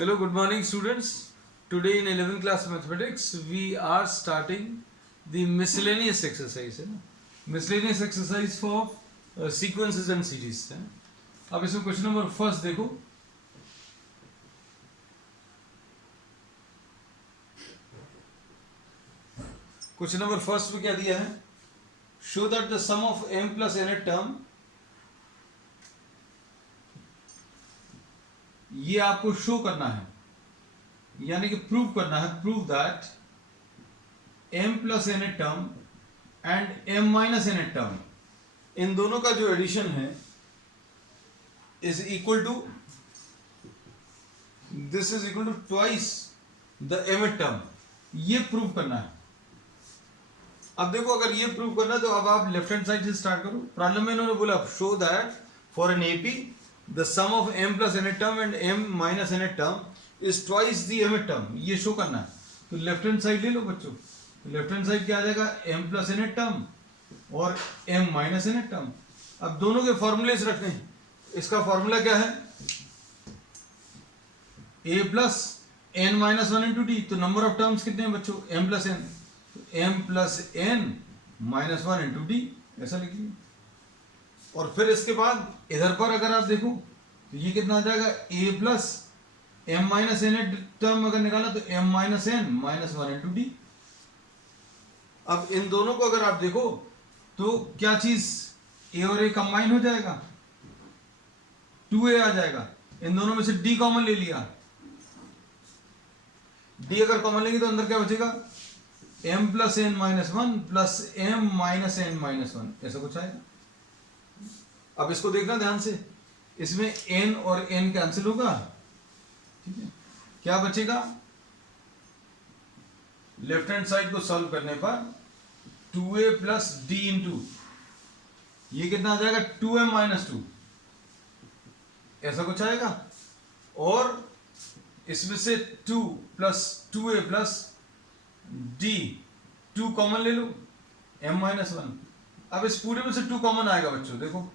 Hello, good morning students. Today in 11th class mathematics we are starting the miscellaneous exercise है ना, miscellaneous exercise for sequences and series है ना। अब इसमें question number first देखो। Question number first में क्या दिया है? Show that the sum of m plus n term, ये आपको शो करना है, यानी कि प्रूव करना है, prove that m plus n term and m minus n term, इन दोनों का जो एडिशन है is equal to, this is equal to twice the m term. ये प्रूव करना है। अब देखो, अगर ये प्रूव करना है तो अब आप लेफ्ट हैंड साइड से स्टार्ट करो। प्रॉब्लम में इन्होंने बोला show that for an AP the sum of m plus n term and m minus n term is twice the m term. ये शो करना है, तो लेफ्ट हैंड साइड ले लो बच्चों। लेफ्ट हैंड साइड क्या आ जाएगा? m प्लस n टर्म और m minus n term. अब दोनों के फॉर्मूलेस रखने हैं। इसका फॉर्मूला क्या है? a plus n minus one into D. तो नंबर ऑफ टर्म्स कितने हैं बच्चों? m प्लस n, तो m plus n minus one into D, ऐसा लिखिए। और फिर इसके बाद इधर पर अगर आप देखो तो ये कितना आ जाएगा? a plus m minus n term अगर निकाला तो m minus n minus one into D. अब इन दोनों को अगर आप देखो तो क्या चीज, a और a कंबाइन हो जाएगा, 2a आ जाएगा। इन दोनों में से d कॉमन ले लिया, d अगर कॉमन लेंगे तो अंदर क्या बचेगा? m plus n minus one plus m minus n minus one, ऐसा कुछ आएगा। अब इसको देखना ध्यान से, इसमें n और n कैंसिल होगा, ठीक है। क्या बचेगा? लेफ्ट हैंड साइड को सॉल्व करने पर 2a प्लस d इंटू, ये कितना आ जाएगा? 2m माइनस 2, ऐसा कुछ आएगा। और इसमें से 2 plus 2a plus d, 2 common ले लो, m माइनस वन। अब इस पूरे में से 2 कॉमन आएगा बच्चों, देखो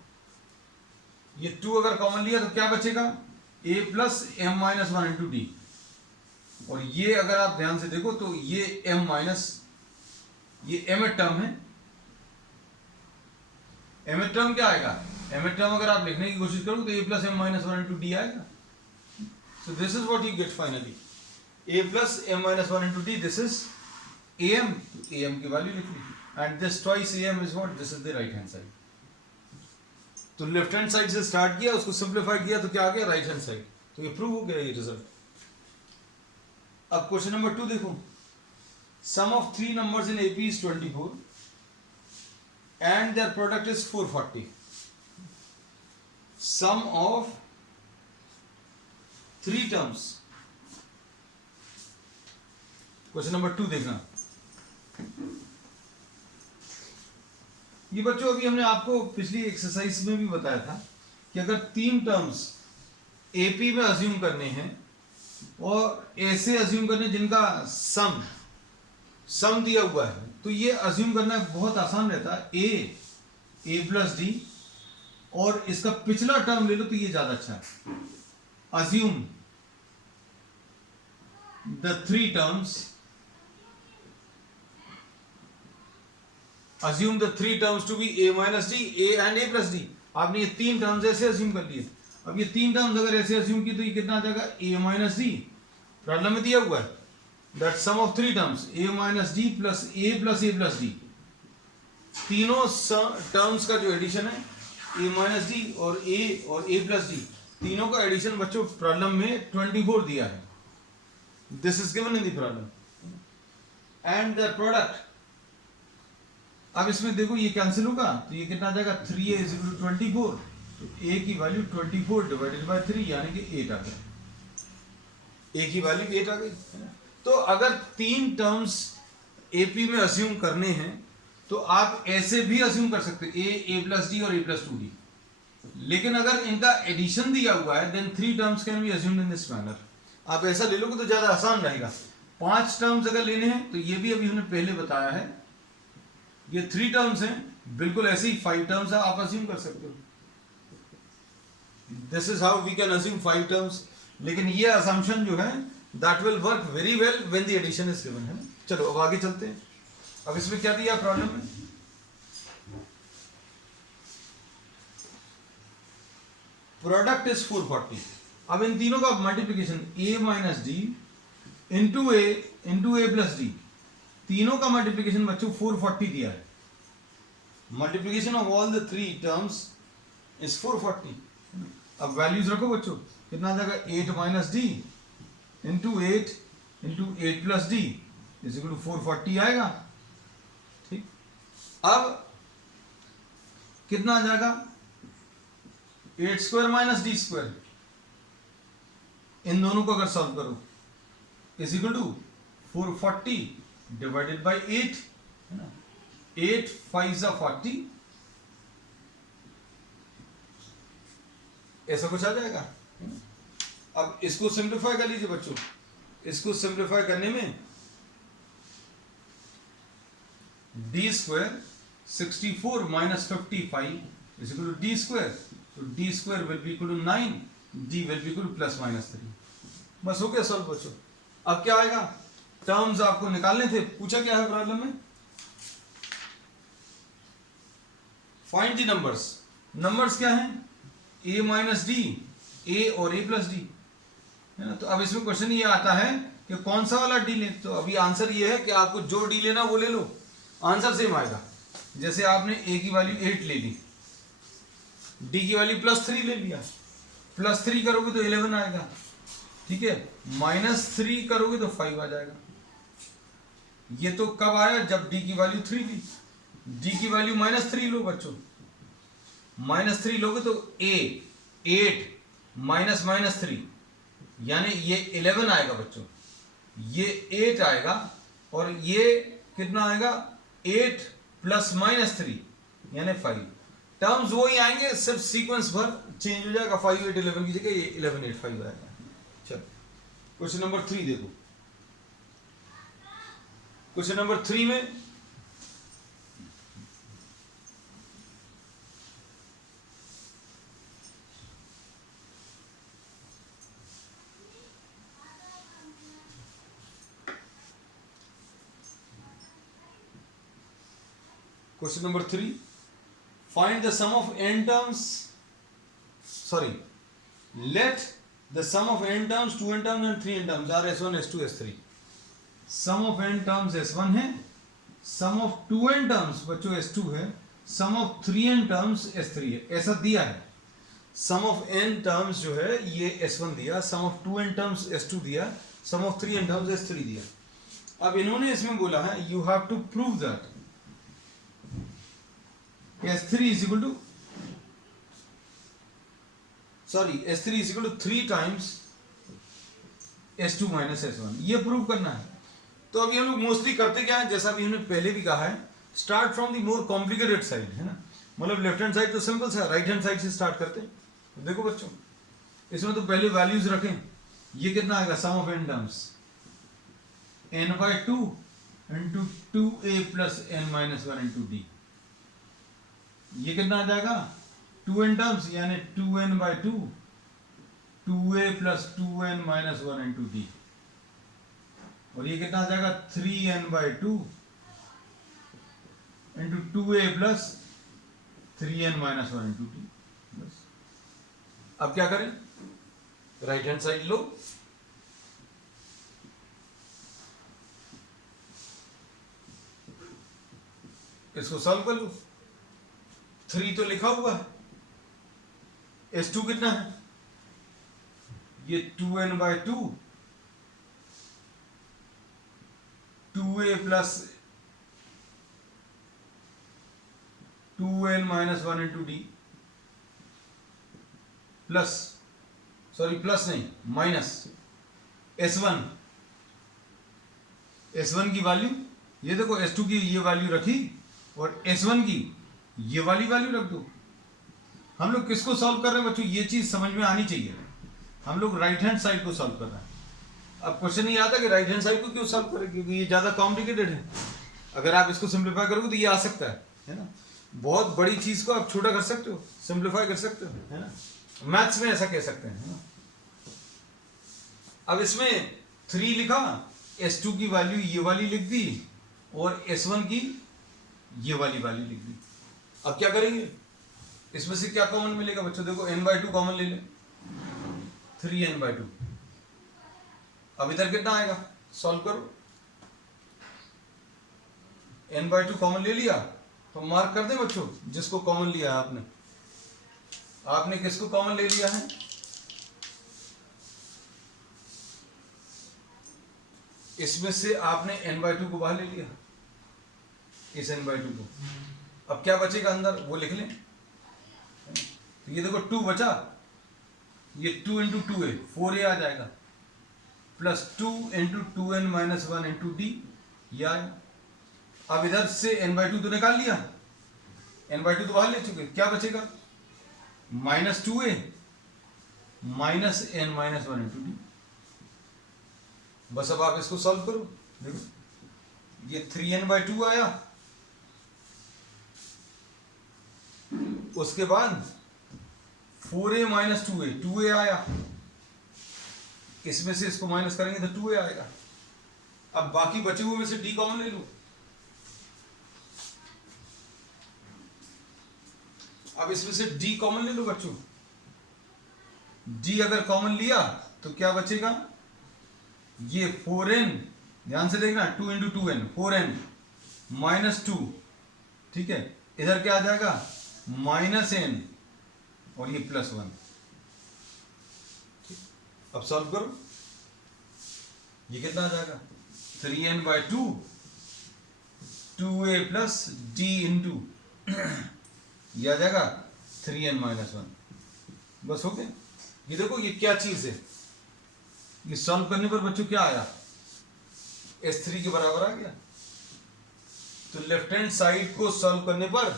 ये 2 अगर कॉमन लिया तो क्या बचेगा? a plus m minus one into D. और ये अगर आप ध्यान से देखो तो ये m माइनस, ये m टर्म है। m टर्म क्या आएगा? m टर्म अगर आप लिखने की कोशिश करो तो a plus m minus one into D आएगा। So this is what you get finally, a plus m minus one into D, this is am, am की वैल्यू लिख ली। And this twice am is what, this is the right hand side. तो left hand side से start किया, उसको simplify किया तो क्या आ गया? Right hand side. तो ये प्रूव हो गया ये रिजल्ट। अब क्वेश्चन नंबर 2 देखो। Sum of 3 numbers in AP is 24 and their product is 440। Sum of 3 terms, question number 2 देखना। ये बच्चों अभी हमने आपको पिछली एक्सरसाइज में भी बताया था कि अगर 3 टर्म्स एपी में अज्यूम करने हैं और ऐसे अज्यूम करने जिनका सम दिया हुआ है, तो ये अज्यूम करना बहुत आसान रहता है। a प्लस डी, और इसका पिछला टर्म ले लो तो ये ज्यादा अच्छा है। Assume the 3 terms, assume the 3 terms to be a minus d, a and a plus d। आपने ये 3 टर्म्स ऐसे अज्यूम कर लिए। अब ये 3 टर्म्स अगर ऐसे अज्यूम की तो ये कितना आ जाएगा? a minus D. प्रॉब्लम में दिया हुआ है that sum of 3 terms a minus d plus a plus d, तीनों टर्म्स का जो एडिशन है a माइनस डी और a प्लस डी, तीनों का एडिशन बच्चों प्रॉब्लम में 24 दिया है। This is given in the problem. And the product, अब इसमें देखो ये कैंसिल होगा तो ये कितना आ जाएगा? 3a is equal to 24। तो a की वैल्यू 24 डिवाइडेड बाय 3 यानी कि 8 आ गया। a की वैल्यू 8 आ गई। तो अगर 3 टर्म्स एपी में अज्यूम करने हैं तो आप ऐसे भी अज्यूम कर सकते हैं, a प्लस डी और a प्लस 2d। लेकिन अगर इनका एडिशन दिया हुआ है then 3 terms can be assumed in this manner. आप ऐसा ले लोगे तो ज्यादा आसान रहेगा। 5 टर्म्स अगर लेने हैं तो ये भी अभी हमने पहले बताया है, ये 3 टर्म्स हैं, बिल्कुल ऐसे ही 5 टर्म्स आप अज्यूम कर सकते हो। This is how we can assume 5 terms. लेकिन ये असम्पशन जो है that will work very well when the addition is given, है ना। चलो अब आगे चलते हैं। अब इसमें क्या दिया प्रॉब्लम में, प्रोडक्ट इज 440। अब इन तीनों का multiplication a minus d into a plus d, तीनों का मल्टीप्लिकेशन बच्चों 440 दिया है। Multiplication of all the three terms is 440। अब वैल्यूज रखो बच्चों, कितना आ जाएगा 8 minus d into 8 plus d is equal to 440 आएगा। ठीक, अब कितना आ जाएगा 8 स्क्वायर माइनस डी स्क्वायर, इन दोनों को अगर सॉल्व करो is equal to 440 divided by 8, है ना। 8 5 40, ऐसा कुछ आ जाएगा। अब इसको सिंप्लीफाई कर लीजिए बच्चों, इसको सिंप्लीफाई करने में D square 64 minus 55 is equal to D square, तो D square will be equal to 9, D will be equal to plus minus 3। बस हो गया सॉल्व बच्चों। अब क्या आएगा, टर्म्स आपको निकालने थे, पूछा क्या है प्रॉब्लम में, फाइंड द नंबर्स। नंबर्स क्या है, a माइनस डी, ए और a प्लस डी, है ना। तो अब इसमें क्वेश्चन ये आता है कि कौन सा वाला डी लें। तो अभी आंसर ये है कि आपको जो डी लेना वो ले लो, आंसर सेम आएगा। जैसे आपने a की वैल्यू 8 ले ली, d की वैल्यू +3 ले लिया, +3 करोगे तो 11 आएगा, ठीक है। -3 करोगे तो 5 आ जाएगा। ये तो कब आया, जब d की वैल्यू 3 थी। d की वैल्यू -3 लो बच्चों, -3 लोगे तो a 8 -3 यानी ये 11 आएगा बच्चों, ये 8 आएगा और ये कितना आएगा 8 प्लस -3 यानी 5। टर्म्स वही आएंगे, सिर्फ सीक्वेंस भर चेंज हो जाएगा। 5 8 11 की जगह ये 11 8 5 आएगा। चलो क्वेश्चन नंबर 3 देखो। क्वेश्चन नंबर 3 में Question number 3. Find the sum of n terms. Sorry. Let the sum of n terms, 2n terms and 3n terms are S1, S2, S3. Sum of n terms S1 है, sum of 2n terms बच्चों S2 है, sum of 3n terms S3 है। ऐसा दिया है। Sum of n terms जो है ये S1 दिया, sum of 2n terms S2 दिया, sum of 3n terms S3 दिया। अब इन्होंने इसमें बोला है you have to prove that S3 is equal to S3 is equal to 3 times S2 minus S1, ये प्रूव करना है। तो अभी हम लोग मोस्टली करते क्या है, जैसा अभी हमने पहले भी कहा है, start from the more complicated side, है ना। मतलब लेफ्ट हैंड साइड तो सिंपल सा, राइट हैंड साइड से स्टार्ट करते हैं। तो देखो बच्चों, इसमें तो पहले वैल्यूज रखें। ये कितना आएगा, sum of n terms n/2 into 2a plus n minus 1 into D. ये कितना आ जाएगा 2n टर्म्स यानी 2n/2 2a plus 2n minus 1 into D, और ये कितना आ जाएगा 3n/2 into 2a plus 3n minus 1 into D. बस अब क्या करें, राइट हैंड साइड लो, इसको सॉल्व कर लो। 3 तो लिखा हुआ है, S2 कितना है, ये 2n/2 2a plus 2n minus 1 into D, plus नहीं माइनस S1 की वैल्यू, ये देखो S2 की ये वैल्यू रखी और S1 की ये वाली वैल्यू रख दो। हम लोग किसको सॉल्व कर रहे हैं बच्चों, ये चीज समझ में आनी चाहिए। हम लोग राइट हैंड साइड को सॉल्व कर रहे हैं। अब क्वेश्चन ये आता है कि राइट हैंड साइड को क्यों सॉल्व करें, क्योंकि ये ज्यादा कॉम्प्लिकेटेड है। अगर आप इसको सिंप्लीफाई करोगे तो ये आ सकता है ना। बहुत बड़ी चीज को आप छोटा कर सकते हो, सिंप्लीफाई कर सकते हो, है ना। मैथ्स में ऐसा कह सकते हैं, है ना। अब इसमें 3 लिखा, S2 की वैल्यू ये वाली लिख दी और S1 की ये वाली वैल्यू लिख दी। अब क्या करेंगे, इसमें से क्या कॉमन मिलेगा बच्चों, देखो n/2 कॉमन ले लें, 3n/2। अब इधर कितना आएगा, सॉल्व करो, n/2 कॉमन ले लिया तो मार्क कर दें बच्चों, जिसको कॉमन लिया है आपने। आपने किसको कॉमन ले लिया है, इसमें से आपने n/2 को बाहर ले लिया, इस n/2 को। अब क्या बचेगा अंदर, वो लिख लें। तो ये देखो 2 बचा, ये 2 × 2a 4a आ जाएगा, प्लस 2 × 2n - 1 × d ये आया। अब इधर से n/2 तो निकाल लिया, n/2 तो बाहर ले चुके, क्या बचेगा, -2a - n - 1 × d। बस अब आप इसको सॉल्व करो, देखो ये 3n/2 आया, उसके बाद 4a - 2a 2a आया, इसमें से इसको माइनस करेंगे तो 2a आएगा। अब बाकी बचे हुए में से d कॉमन ले लो। अब इसमें से d कॉमन ले लो बच्चों, d अगर कॉमन लिया तो क्या बचेगा, ये 4n, ध्यान से देखना, 2 × 2n 4n -2, ठीक है, इधर क्या आ जाएगा -n और ये +1। अब सॉल्व करो, ये कितना आ जाएगा, 3n/2 2a + d × ये आ जाएगा 3n - 1। बस हो गया। ये देखो ये क्या चीज है, ये सॉल्व करने पर बच्चों क्या आया, S3 के बराबर आ गया। तो लेफ्ट हैंड साइड को सॉल्व करने पर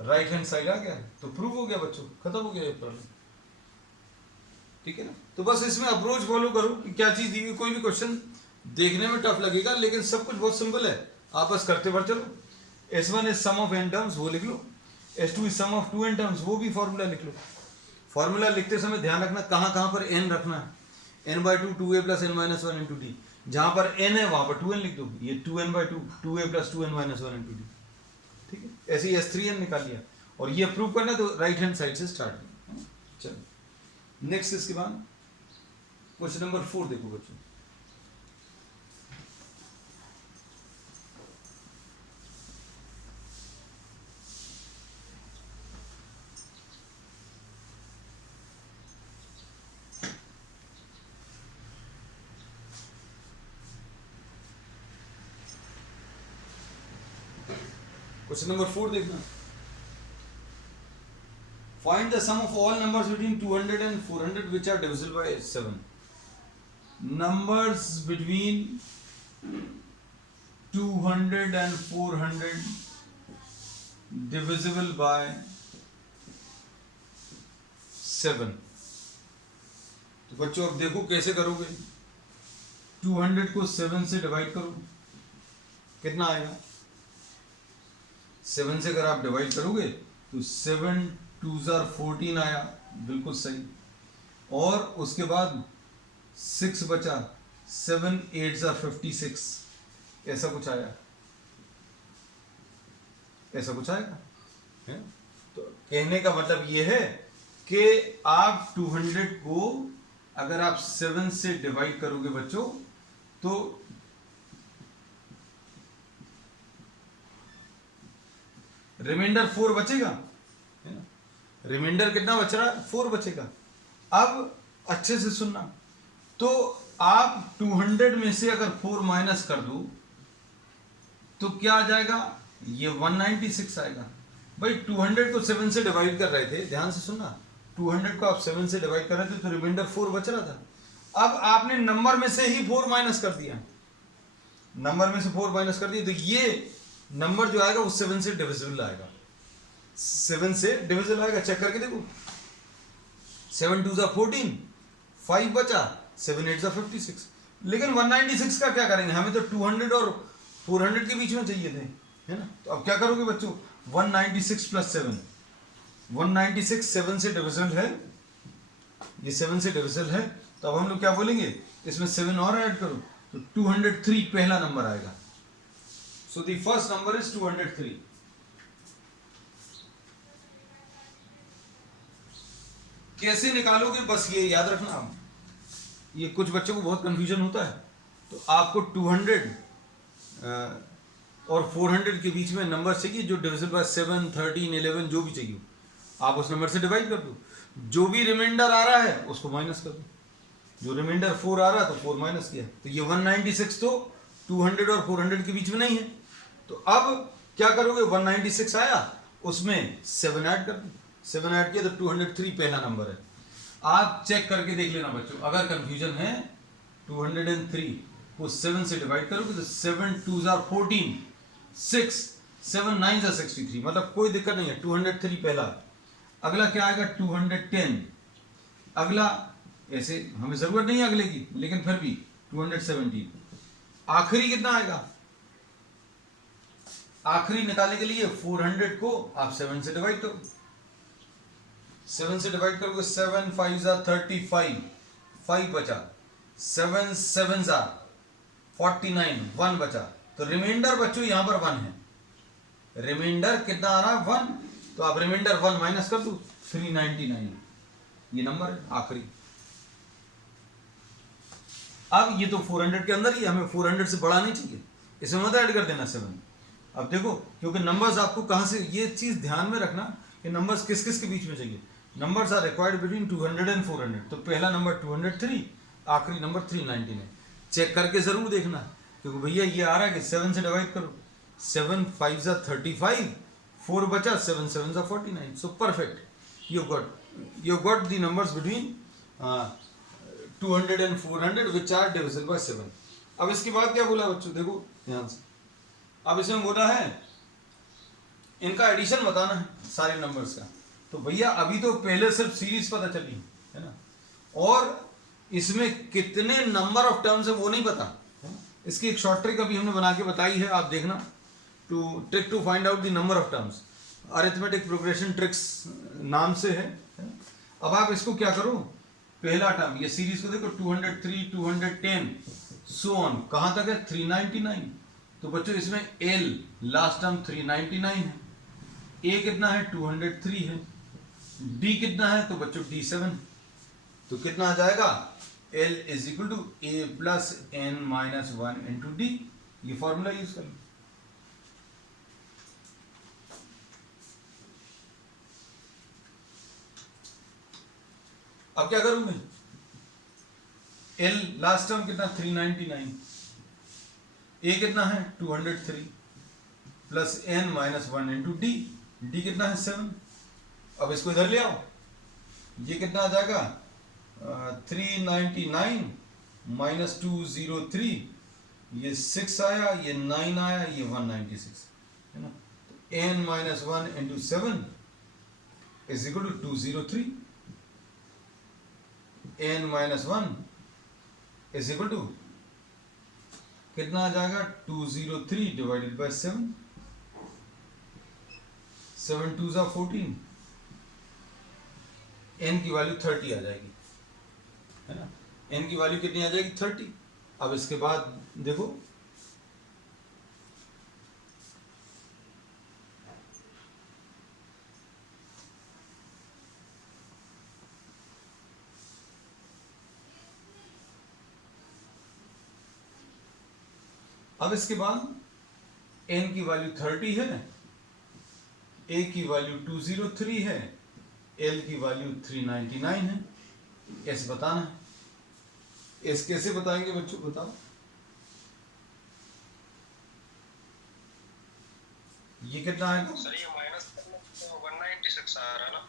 राइट हैंड साइड आ गया, तो प्रूव हो गया बच्चों, खत्म हो गया ये प्रॉब्लम, ठीक है ना। तो बस इसमें अप्रोच फॉलो करो कि क्या चीज दी हुई, कोई भी क्वेश्चन देखने में टफ लगेगा लेकिन सब कुछ बहुत सिंपल है, आप बस करते बढ़ चलो। S1 is sum of n terms, वो लिख लो, S2 is sum of 2n terms, वो भी फॉर्मूला लिख लो। फॉर्मूला लिखते समय ध्यान रखना कहाँ कहाँ पर n रखना है, n/2 2a + n - 1 × d, जहां पर n है वहां पर 2n लिख दो, ये 2n/2 2a + 2n - 1 × d, ठीक है। ऐसे ही S3n निकाल लिया, और ये प्रूव करना तो राइट हैंड साइड से स्टार्ट। चलो नेक्स्ट, इसके बाद क्वेश्चन नंबर 4 देखो बच्चों। क्वेश्चन नंबर 4 देखना, find the sum of all numbers between 200 and 400 which are divisible by 7। Numbers between 200 and 400 divisible by 7। तो बच्चों अब देखो कैसे करोगे, 200 को 7 से डिवाइड करो, कितना आएगा, 7 से अगर आप डिवाइड करोगे तो 7 2s are 14 आया, बिल्कुल सही। और उसके बाद 6 बचा, 7 8s are 56, ऐसा कुछ आया, ऐसा कुछ आएगा है? तो कहने का मतलब ये है कि आप 200 को अगर आप 7 से डिवाइड करोगे बच्चों तो रिमाइंडर 4 बचेगा, है ना, रिमाइंडर कितना बच रहा है, 4 बचेगा। अब अच्छे से सुनना, तो आप 200 में से अगर 4 माइनस कर दो तो क्या आ जाएगा, ये 196 आएगा। भाई 200 को 7 से डिवाइड कर रहे थे, ध्यान से सुनना, 200 को आप 7 से डिवाइड कर रहे थे तो रिमाइंडर 4 बच रहा था। अब आपने नंबर में से ही 4 माइनस कर दिया, नंबर में से 4 माइनस कर दिया, तो ये नंबर जो आएगा वो 7 से डिविजिबल आएगा, 7 से डिविजिबल आएगा। चेक करके देखो, 7 2s are 14, 5 बचा, 7 8s are 56। लेकिन 196 का क्या करेंगे, हमें तो 200 और 400 के बीच में चाहिए थे, है ना। तो अब क्या करोगे बच्चों, 196 प्लस 7, 196 7 से डिविजिबल है, ये 7 से डिविजिबल है, तो अब हम लोग क्या बोलेंगे, इसमें 7 और ऐड करो तो 203 पहला नंबर आएगा। So the first number is 203। कैसे निकालोगे बस ये याद रखना आप, ये कुछ बच्चों को बहुत कंफ्यूजन होता है। तो आपको 200 और 400 के बीच में नंबर चाहिए जो डिविजिबल बाय 7, 13, 11 जो भी चाहिए, आप उस नंबर से डिवाइड कर दो। जो भी रिमाइंडर आ रहा है उसको माइनस कर दो। जो रिमाइंडर 4 आ रहा है तो 4 माइनस किया, तो ये 196 तो 200 और 400 के बीच में नहीं है। तो अब क्या करोगे, 196 आया उसमें 7 ऐड कर दो, 7 ऐड किया तो 203 पहला नंबर है। आप चेक करके देख लेना बच्चों, अगर कंफ्यूजन है 203 को 7 से डिवाइड करोगे तो 7 2 जार 14, 6 7 9 जार 63, मतलब कोई दिक्कत नहीं है। 203 पहला। अगला क्या आएगा 210। अगला ऐसे हमें जरूरत नहीं है अगले की, लेकिन फिर भी 217। आखिरी कितना आएगा, आखिरी निकालने के लिए 400 को आप 7 से डिवाइड करो। 7 से डिवाइड करोगे 7 5 जार 35, 5 बचा, 7 7 जार 49, 1 बचा। तो रिमाइंडर बच्चों यहां पर 1 है। रिमाइंडर कितना आ रहा है 1, तो आप रिमाइंडर 1 माइनस कर दो, 399 ये नंबर है आखिरी। अब ये तो 400 के अंदर ही, हमें 400 से बड़ा नहीं चाहिए, इसमें मत ऐड कर देना 7। अब देखो, क्योंकि नंबर्स आपको कहां से, ये चीज ध्यान में रखना कि नंबर्स किस किस के बीच में चाहिए। Numbers are required between 200 and 400। तो पहला नंबर 203, आखिरी नंबर 399। चेक करके जरूर देखना, क्योंकि भैया ये आ रहा है कि 7 से डिवाइड करो, 7 5 जार 35, 4 बचा, 7 7 jar 49। So perfect, you got the numbers between 200 and 400 which are divisible by 7। अब इसके बाद क्या बोला बच्चों, देखो ध्यान से। अब इसमें बोला है इनका एडिशन बताना है सारे नंबर्स का। तो भैया अभी तो पहले सिर्फ सीरीज पता चली है ना, और इसमें कितने नंबर ऑफ टर्म्स है वो नहीं पता है ना? इसकी एक शॉर्ट ट्रिक अभी हमने बना के बताई है, आप देखना। Trick to find out the number of terms, arithmetic progression tricks नाम से है। अब आप इसको क्या करो, पहला टर्म ये सीरीज को देखो 203 210 सो ऑन, कहां तक है 399। तो बच्चों इसमें एल लास्ट टर्म 399 है, ए कितना है 203 है, डी कितना है तो बच्चों D7। तो कितना आ जाएगा, l is equal to a plus N minus 1 into D. ये फॉर्मूला यूज कर लो। अब क्या करूंगे, एल लास्ट टर्म कितना 399, ए कितना है 203 plus N minus 1 into d, d कितना है 7। अब इसको इधर ले आओ, ये कितना आ जाएगा 399 माइनस 203, ये 6 आया, ये 9 आया, ये 196 है ना। तो n minus 1 into 7 is equal to 203, n minus 1 is equal to कितना आ जाएगा 203 डिवाइडेड बाय 7, 7 2 ज़ा 14, एन की वैल्यू 30 आ जाएगी है ना। एन की वैल्यू कितनी आ जाएगी 30। अब इसके बाद देखो, अब इसके बाद n की वैल्यू 30 है, a की वैल्यू 203 है, l की वैल्यू 399 है। कैसे बताना है, इस कैसे बताएंगे बच्चों, बताओ। ये कितना है सर, ये माइनस 196 आ रहा है ना,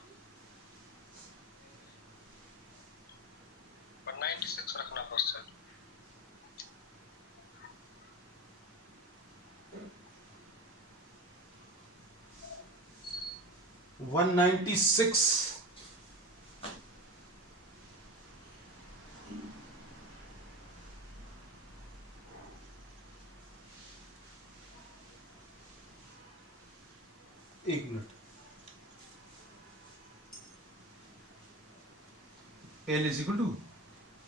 196 रखना फर्स्ट सर। वन 196 एक मिनट, l is equal to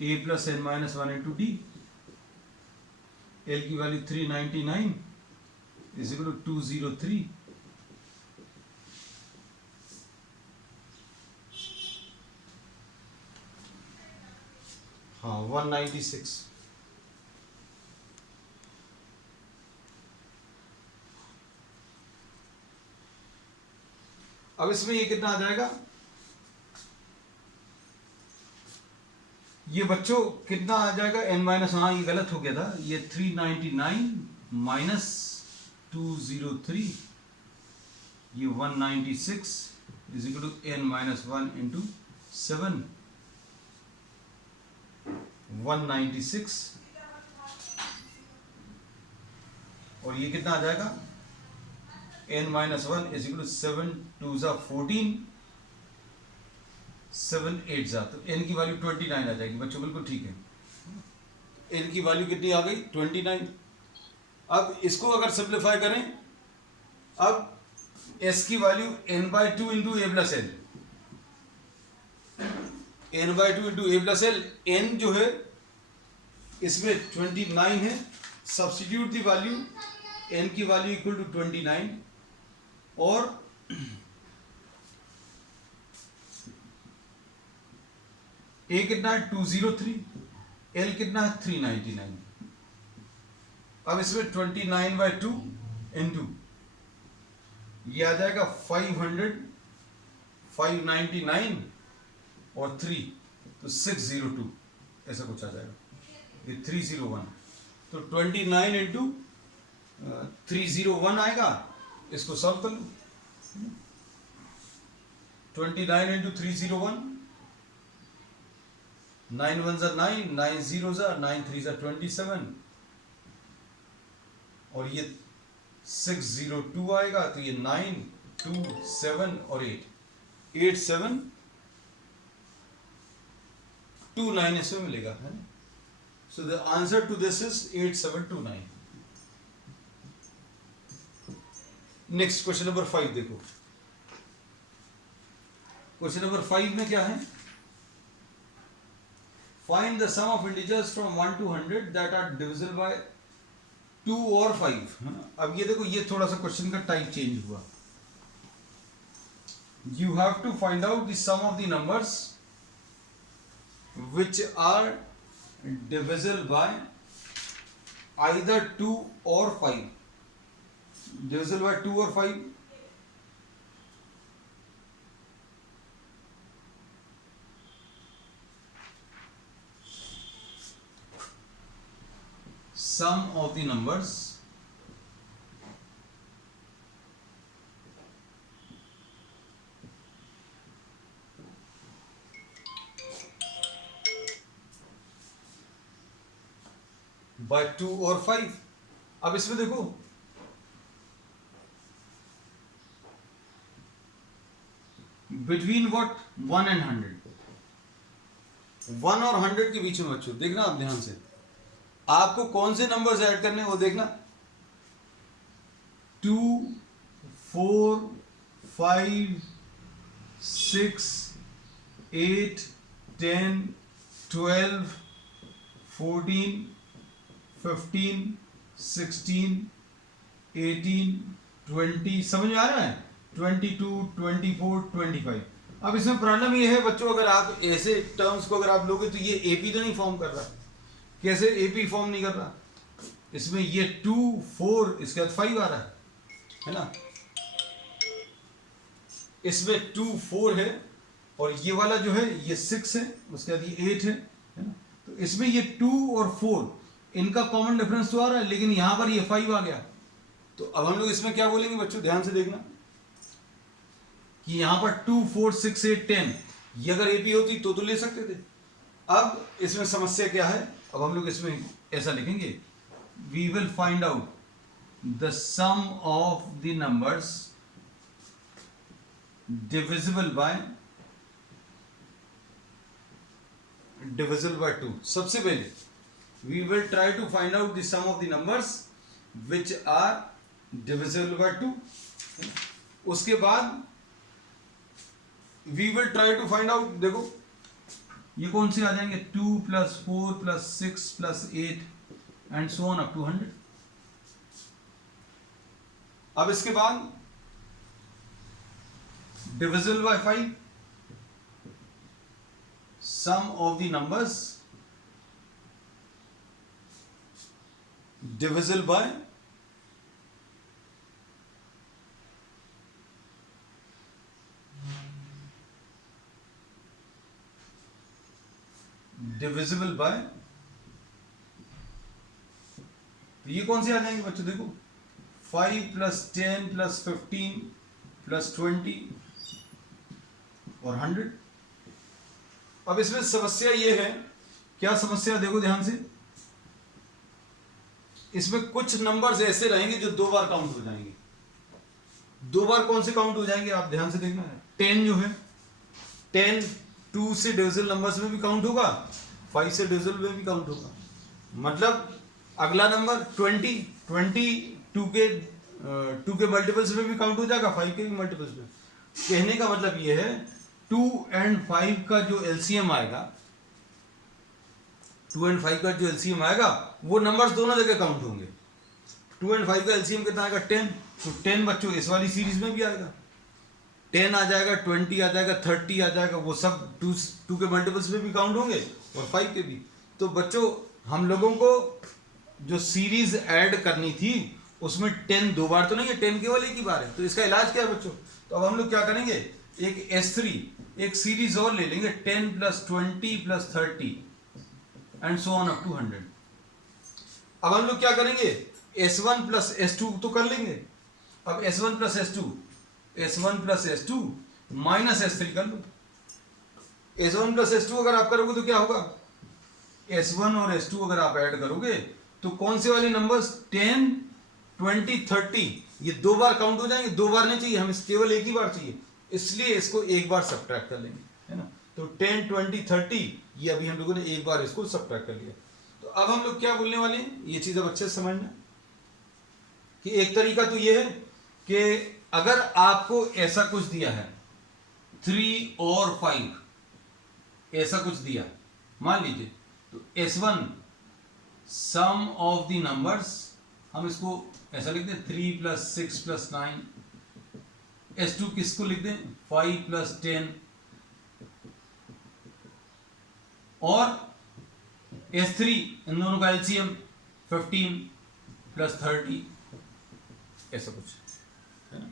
a plus n minus 1 into d, l की वैल्यू 399 इज इक्वल टू 203, हाँ 196। अब इसमें ये कितना आ जाएगा, ये बच्चों कितना आ जाएगा n माइनस, हाँ ये गलत हो गया था, ये 399 माइनस 203, ये 196 is equal to n minus 1 into 7, 196, और ये कितना आ जाएगा n minus 1 is equal to 7 2 जा 14, 7 8 जा, तो n की वैल्यू 29 आ जाएगी बच्चों, बिल्कुल ठीक है। n की वैल्यू कितनी आ गई 29। अब इसको अगर सिंप्लीफाई करें, अब s की value n by 2 into a plus L, n by 2 into a plus L, n जो है इसमें 29 है, सब्स्टिट्यूट दी वैल्यू, n की वैल्यू इक्वल टू 29, और a कितना है 203, l कितना है 399। अब इसमें 29 बाई 2 इंटू ये आ जाएगा 500, 599 और 3, तो 602 ऐसा कुछ आ जाएगा, ये 301, तो 29 इंटू 301 आएगा, इसको सॉल्व कर लो, 29 इंटू 301, 9 1 जा 9, 9 0 जा 9 3 जा 27, और ये 602 आएगा, तो ये 9 2 7 और 8 8 7 2 9 इसमें मिलेगा, है ना। So the answer to this is 8729। Next question number 5 देखो, क्वेश्चन नंबर 5 में क्या है, find the sum of integers from 1 to 100 that are divisible by 2 और 5, है ना। अब ये देखो, ये थोड़ा सा क्वेश्चन का टाइप चेंज हुआ, you have to find out the sum of the numbers which are divisible by either 2 or 5, divisible by 2 or 5, sum of the numbers by 2 और 5। अब इसमें देखो, बिटवीन व्हाट 1 and 100, 1 और 100 के बीच में बच्चों देखना आप ध्यान से, आपको कौन से नंबर्स ऐड करने वो देखना, 2 4 5 6 8 10 12 14 15 16 18 20, समझ में आ रहा है, 22 24 25। अब इसमें प्रॉब्लम ये है बच्चों, अगर आप ऐसे टर्म्स को अगर आप लोगे तो ये एपी तो नहीं फॉर्म कर रहा, कैसे एपी फॉर्म नहीं कर रहा, इसमें ये 2 4 इसके बाद 5 आ रहा है ना, इसमें 2 4 है, और ये वाला जो है ये 6 है, उसके बाद ये 8 है ना, तो इसमें ये 2 और 4 इनका कॉमन डिफरेंस तो आ रहा है, लेकिन यहां पर ये 5 आ गया, तो अब हम लोग इसमें क्या बोलेंगे बच्चों, ध्यान से देखना कि यहां पर 2 4 6 8 10 ये अगर एपी होती तो ले सकते थे। अब इसमें समस्या क्या है, अब हम लोग इसमें ऐसा लिखेंगे, we will find out the sum of the numbers divisible by 2। सबसे पहले we will try to find out the sum of the numbers which are divisible by 2, उसके बाद we will try to find out, देखो ये कौन से आ जाएंगे 2 + 4 + 6 + 8 and so on up to 100। अब इसके बाद divisible by 5, sum of the numbers divisible by divisible by, ये कौन से आ जाएंगे बच्चों, देखो 5 + 10 + 15 + 20 और 100। अब इसमें समस्या ये है, क्या समस्या, देखो ध्यान से, इसमें कुछ नंबर्स ऐसे रहेंगे जो 2 बार काउंट हो जाएंगे। 2 बार कौन से काउंट हो जाएंगे, आप ध्यान से देखना है। 10 जो है, 10 2 से डिविजिबल नंबर्स में भी काउंट होगा, 5 से डिविजिबल में भी काउंट होगा। मतलब अगला नंबर 20 2 के मल्टीपल्स में भी काउंट हो जाएगा, 5 के भी मल्टीपल्स में। कहने का मतलब ये है 2 और 5 का जो एलसीएम आएगा, 2 और 5 का जो एलसीएम आएगा वो नंबर्स दोनों जगह काउंट होंगे। 2 और 5 का एलसीएम कितना आएगा 10, तो 10 बच्चों इस वाली सीरीज में भी आएगा, 10 आ जाएगा, 20 आ जाएगा, 30 आ जाएगा, वो सब 2 के मल्टीपल्स में भी काउंट होंगे और 5 के भी। तो बच्चों हम लोगों को जो सीरीज ऐड करनी थी उसमें 10 2 बार तो नहीं है, 10 केवल एक ही बार है। तो इसका इलाज क्या है बच्चों, तो अब हम लोग क्या करेंगे, एक S3 एक सीरीज और ले लेंगे, 10 + 20 + 30 and so on up to 100। अब हम लोग क्या करेंगे, S1 + S2 तो कर लेंगे। अब S1 + S2 माइनस S3 कर लो। S1 + S2 अगर आप करोगे तो क्या होगा, S1 और S2 अगर आप ऐड करोगे तो कौन से वाले नंबर्स 10 20 30 ये 2 बार काउंट हो जाएंगे। 2 बार नहीं चाहिए हमें, केवल एक ही बार चाहिए, इसलिए इसको एक बार सब्ट्रैक्ट कर लेंगे, है ना। तो 10 20 30 ये अभी हम लोगों ने एक बार इसको सब्ट्रैक्ट कर लिया। तो अब हम लोग क्या बोलने वाले हैं, ये चीज अब अच्छे से समझना कि एक तरीका तो ये है कि अगर आपको ऐसा कुछ दिया है 3 और 5 ऐसा कुछ दिया मान लीजिए, तो S1 some of the numbers, हम इसको ऐसा लिख दें 3 + 6 + 9, S2 किसको लिख दें 5 + 10 और S3 इन दोनों का एलसीएम 15 + 30, ऐसा कुछ है ना।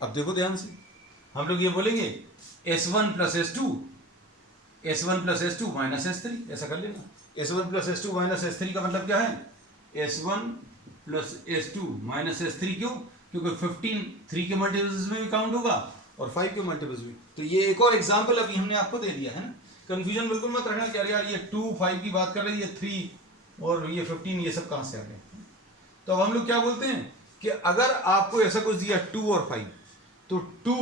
अब देखो ध्यान से, हम लोग ये बोलेंगे S1 + S2 माइनस S3, ऐसा कर लेना। S1 + S2 माइनस S3 का मतलब क्या है, S1 + S2 माइनस S3, क्यों, क्योंकि 15 3 के मल्टीपल्स में भी काउंट होगा और 5 के मल्टीपल्स भी। तो ये एक और एग्जांपल अभी हमने आपको दे दिया है ना। कंफ्यूजन बिल्कुल मत रखना कि यार ये 2 5 की बात कर रही है, 3 और ये 15 ये सब कहां से आ गए। तो अब हम लोग क्या बोलते हैं कि अगर आपको ऐसा कुछ दिया 2 और 5, तो 2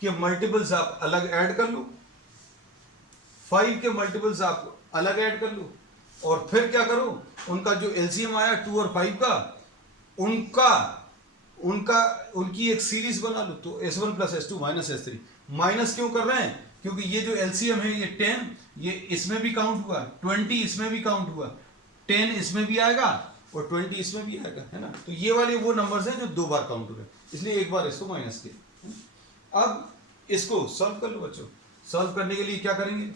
के मल्टीपल्स आप अलग ऐड कर लो, 5 के मल्टीपल्स आप अलग ऐड कर लो, और फिर क्या करो, उनका जो एलसीएम आया 2 और 5 का, उनकी एक सीरीज बना लो। तो S1 + S2 minus S3, minus क्यों कर रहे हैं, क्योंकि ये जो एलसीएम है ये 10 ये इसमें भी काउंट हुआ, 20 इसमें भी काउंट हुआ, 10 इसमें भी आएगा और 20 इसमें भी आएगा, है ना। तो ये वाले वो नंबर्स हैं जो 2 बार काउंट हो रहे हैं, इसलिए एक बार इसको माइनस किया। अब इसको सॉल्व कर लो बच्चों। सॉल्व करने के लिए क्या करेंगे,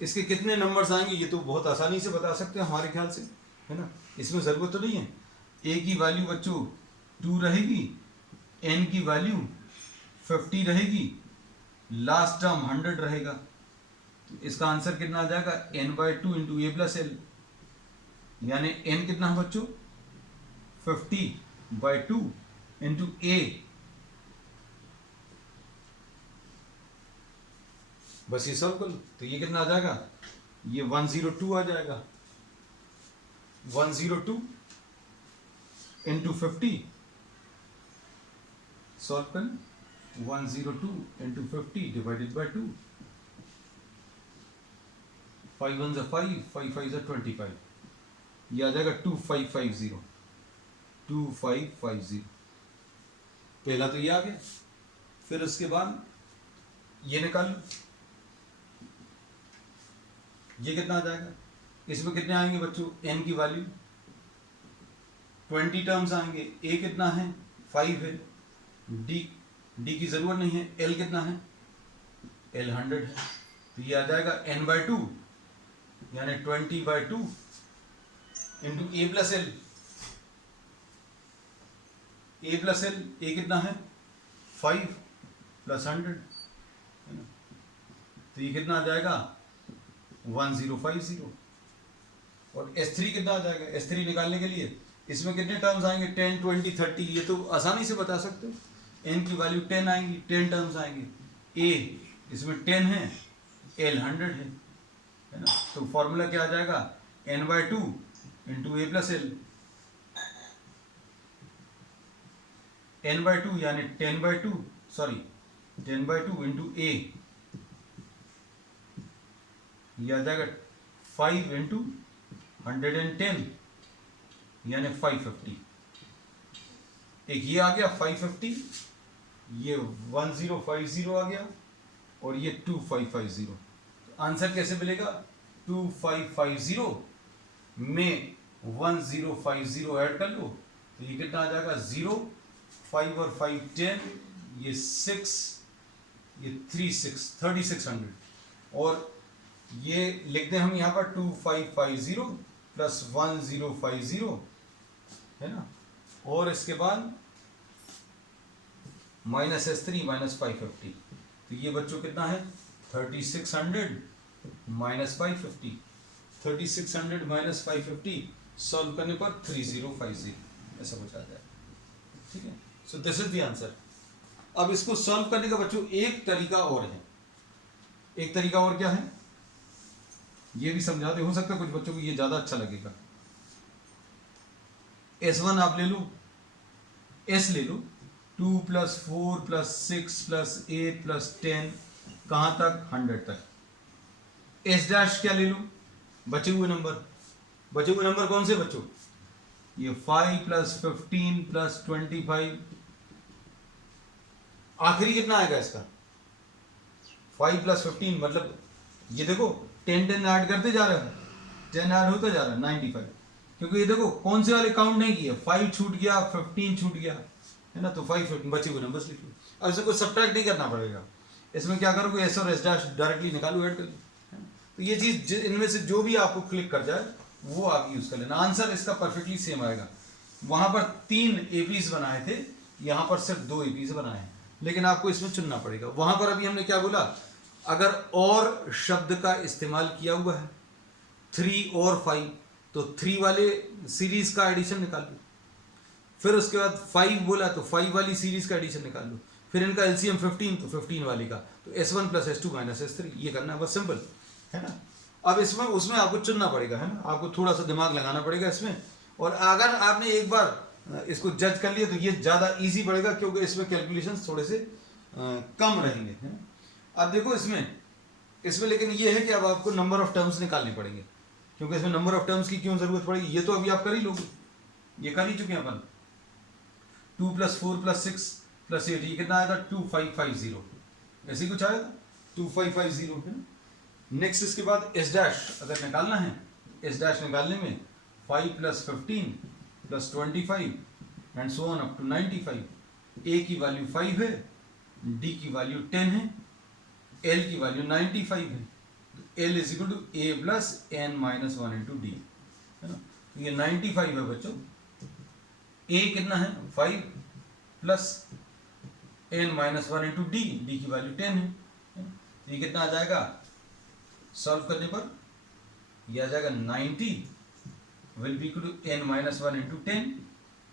इसके कितने नंबर्स आएंगे ये तो बहुत आसानी से बता सकते हैं हमारे ख्याल से, है ना। इसमें ज़रूरत तो नहीं है। ए की वैल्यू बच्चों 2 रहेगी, एन की वैल्यू 50 रहेगी, लास्ट टर्म 100 रहेगा। तो इसका आंसर कितना आ जाएगा, n/2 × a + l, यानी n कितना है बच्चों 50/2 × a। बस ये सॉल्व कर लो। तो ये कितना आ जाएगा, ये 102 आ जाएगा, 102 × 50 सॉल्व करें, 102 × 50 / 2, 5 1 = 5, 5 5 = 25, ये आ जाएगा 2550, 2550। पहला तो ये आ गया। फिर उसके बाद ये निकाल लो, ये कितना आ जाएगा, इसमें कितने आएंगे बच्चों, n की वैल्यू 20 टर्म्स आएंगे, a कितना है 5 है, d की जरूरत नहीं है, l कितना है, l 100 है, तो ये आ जाएगा n/2 यानी 20/2 into a plus L, a plus L, a कितना है 5 प्लस 100 है ना, तो ये कितना आ जाएगा 1050। और S3 कितना आ जाएगा, S3 निकालने के लिए इसमें कितने टर्म्स आएंगे 10 20 30, ये तो आसानी से बता सकते हो, n की वैल्यू 10 आएंगी, 10 टर्म्स आएंगे, a इसमें 10 है, l 100 है ना, तो फॉर्मूला क्या आ जाएगा n/2 into a plus L, n/2 यानी 10/2 इंटू a, ये आ जाएगा 5 इंटू 110 यानी 550, एक ये आ गया 550, ये 1050 आ गया और ये 2550। तो आंसर कैसे मिलेगा, 2550 में 1050 ऐड कर लो तो ये कितना आ जाएगा 0, 5 और 5 10, ये 6, ये 3600 और ये लिख दें हम यहाँ पर 2550 प्लस 1050 है ना, और इसके बाद माइनस S3 माइनस 550, तो ये बच्चों कितना है 3600 माइनस 550, 3600 माइनस 550 सॉल्व करने पर 3050 ऐसा कुछ आ जाए, ठीक है। सो दिस इज द आंसर। अब इसको सॉल्व करने का बच्चों एक तरीका और है, एक तरीका और क्या है ये भी समझाते, हो सकता है कुछ बच्चों को ये ज्यादा अच्छा लगेगा। S1 आप ले लो, S ले लो, 2 प्लस 4 प्लस 6 प्लस 8 प्लस 10 कहां तक 100 तक। S डैश क्या ले लो, बचे हुए नंबर कौन से बच्चों, ये 5 प्लस 15 प्लस 25, आखिरी कितना आएगा इसका 5 प्लस 15, मतलब ये देखो 10 10 ऐड करते जा रहे हैं, 10 ऐड होता जा रहा है 95, क्योंकि ये देखो कौन से वाले काउंट नहीं किए, 5 छूट गया 15 छूट गया है ना, तो 5 15 बचे हुए नंबर्स लिख लो। अब इसमें कुछ सब्ट्रैक्ट नहीं करना पड़ेगा, इसमें क्या करोगे S और S डैश डायरेक्टली निकालो ऐड कर लो, तो ये चीज इनमें से जो भी आपको क्लिक कर जाए वो आप यूज कर लेना, आंसर इसका परफेक्टली सेम आएगा। वहां पर 3 एपीज बनाए थे, यहां पर सिर्फ 2 एपीज बनाए हैं, लेकिन आपको इसमें चुनना पड़ेगा। वहां पर अभी हमने क्या बोला, अगर और शब्द का इस्तेमाल किया हुआ है 3 और 5 तो 3 वाले सीरीज का एडिशन निकाल लो, फिर उसके बाद 5 बोला तो 5 वाली सीरीज का एडिशन निकाल लो, फिर इनका एलसीएम 15 तो 15 वाली का, तो S1 plus S2 minus S3, ये करना है बस, सिंपल है ना। अब इसमें उसमें आपको चुनना पड़ेगा है ना, आपको थोड़ा सा दिमाग लगाना पड़ेगा इसमें, और अगर आपने एक बार इसको जज कर लिया तो ये ज़्यादा इजी पड़ेगा, क्योंकि इसमें कैलकुलेशंस थोड़े से कम रहेंगे है। अब देखो इसमें लेकिन ये है कि अब आपको नंबर ऑफ टर्म्स निकालने पड़ेंगे, क्योंकि इसमें नंबर ऑफ टर्म्स की क्यों जरूरत पड़ेगी, ये तो अभी आप कर ही लोगे, ये कर ही चुके हैं अपन। 2 प्लस 4 प्लस 6 प्लस 8, ये कितना आया था 2550, ऐसे ही कुछ आया था 2550 है ना। नेक्स्ट इसके बाद S डैश अगर निकालना है, S डैश निकालने में 5 plus 15 plus 25 and so on up to 95, A की वैल्यू 5 है, D की वैल्यू 10 है, L की वैल्यू 95 है, तो L is equal to A plus n minus 1 into d है ना, तो ये 95 है बच्चों, A कितना है 5 plus n minus 1 into d, D की वैल्यू 10 है, तो ये कितना आ जाएगा सॉल्व करने पर, यह आ जाएगा 90 will be equal to n minus 1 into 10,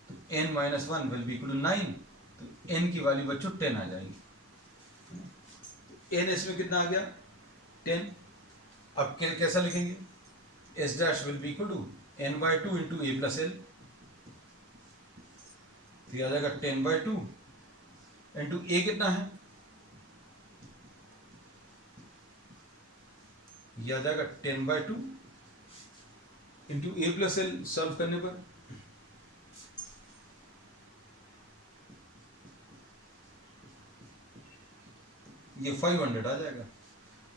तो n minus 1 will be equal to 9, तो n की वैल्यू बच्चों 10 आ जाएगी, n इसमें कितना आ गया 10। अब कैसा लिखेंगे, S dash will be equal to n/2 into A plus l, तो ये आ जाएगा 10/2 इंटू A कितना है, ये आ जाएगा 10/2 into A plus L, solve करने पर ये 500 आ जाएगा।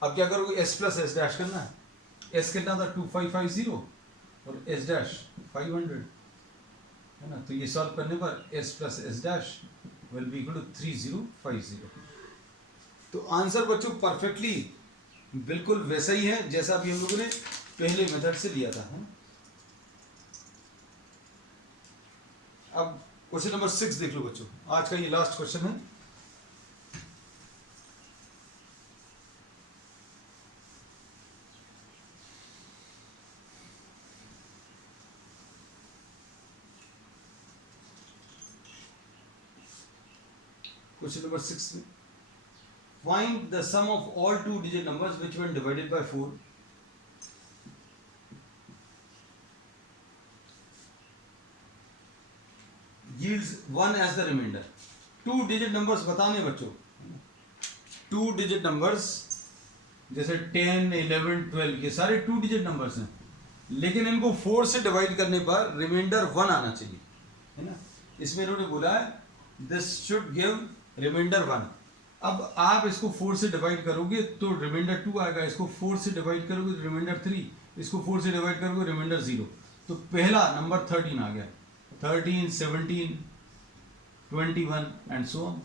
अब क्या करोगे S प्लस S डैश करना है, एस कितना था 2550 और एस डैश 500 है ना। तो ये सॉल्व करने पर s plus s dash will be equal to 3050। तो आंसर बच्चों परफेक्टली बिल्कुल वैसा ही है जैसा अभी हम लोगों ने पहले मेथड से लिया था, है? अब क्वेश्चन नंबर 6 देख लो बच्चों, आज का ये लास्ट क्वेश्चन है। क्वेश्चन नंबर 6 में find the sum of all 2 digit numbers which when divided by 4 yields 1 as the remainder। 2 digit numbers बताने बच्चों, 2 डिजिट नंबर्स जैसे 10, 11, 12 ये सारे 2 डिजिट नंबर्स हैं, लेकिन इनको 4 से डिवाइड करने पर रिमाइंडर 1 आना चाहिए, है ना। इसमें इन्होंने बोला है दिस शुड गिव रिमाइंडर 1। अब आप इसको 4 से डिवाइड करोगे तो रिमाइंडर 2 आएगा, इसको 4 से डिवाइड करोगे तो रिमाइंडर 3, इसको 4 से डिवाइड करोगे रिमाइंडर 0। तो पहला नंबर 13 आ गया, 13, 17, 21 एंड सो ऑन।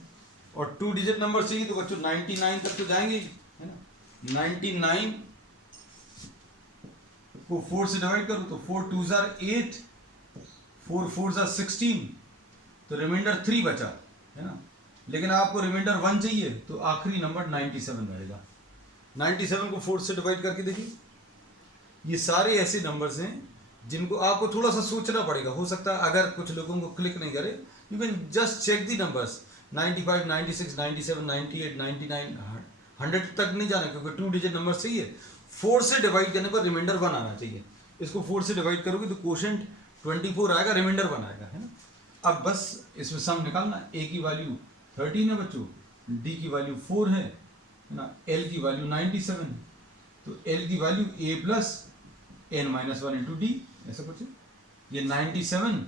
और 2 डिजिट नंबर चाहिए तो बच्चों 99 तक तो जाएंगे ही, है ना। 99 को 4 से डिवाइड करो तो 4 2s are 8, 4 4s are 16, तो रिमाइंडर 3 बचा, है ना। लेकिन आपको रिमाइंडर 1 चाहिए तो आखिरी नंबर 97 रहेगा। 97 को 4 से डिवाइड करके देखिए। ये सारे ऐसे नंबर्स हैं जिनको आपको थोड़ा सा सोचना पड़ेगा। हो सकता है अगर कुछ लोगों को क्लिक नहीं करे, you can just check the numbers 95, 96, 97, 98, 99, 100 तक नहीं जाना, क्योंकि 2 डिजिट नंबर चाहिए। 4 से डिवाइड करने पर रिमाइंडर 1 आना चाहिए। इसको 4 से डिवाइड करोगे तो क्वोशेंट 24 आएगा, रिमाइंडर 1 आएगा, है ना। अब बस इसमें सम निकालना। ए की वैल्यू 13 है बच्चों, डी की वैल्यू 4 है ना, एल की वैल्यू 97 है। तो एल की value A plus N minus 1 into D, ऐसा कुछ है। ये 97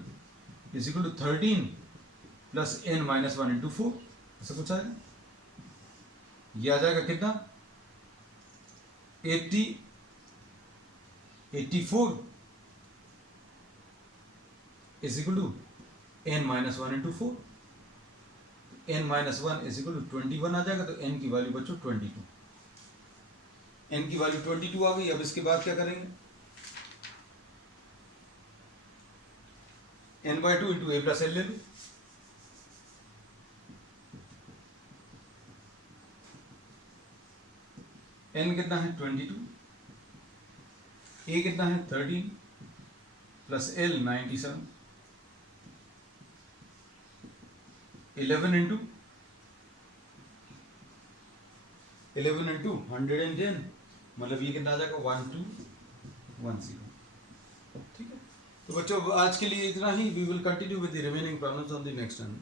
is equal to 13 plus N minus 1 into 4, ऐसा कुछ आएगा। ये आ जाएगा कितना 84 is equal to N minus 1 into 4, N minus 1 is equal to 21 आ जाएगा। तो एन की वैल्यू बच्चों 22, एन की वैल्यू 22 आ गई। अब इसके बाद क्या करेंगे, n by 2 into a plus L ले लो। n कितना है 22, a कितना है 13 प्लस एल 97, 11 इंटू 110, मतलब ये कितना आ जाएगा 1210। ठीक है। तो बच्चों आज के लिए इतना ही। We will continue with the remaining problems on the next time.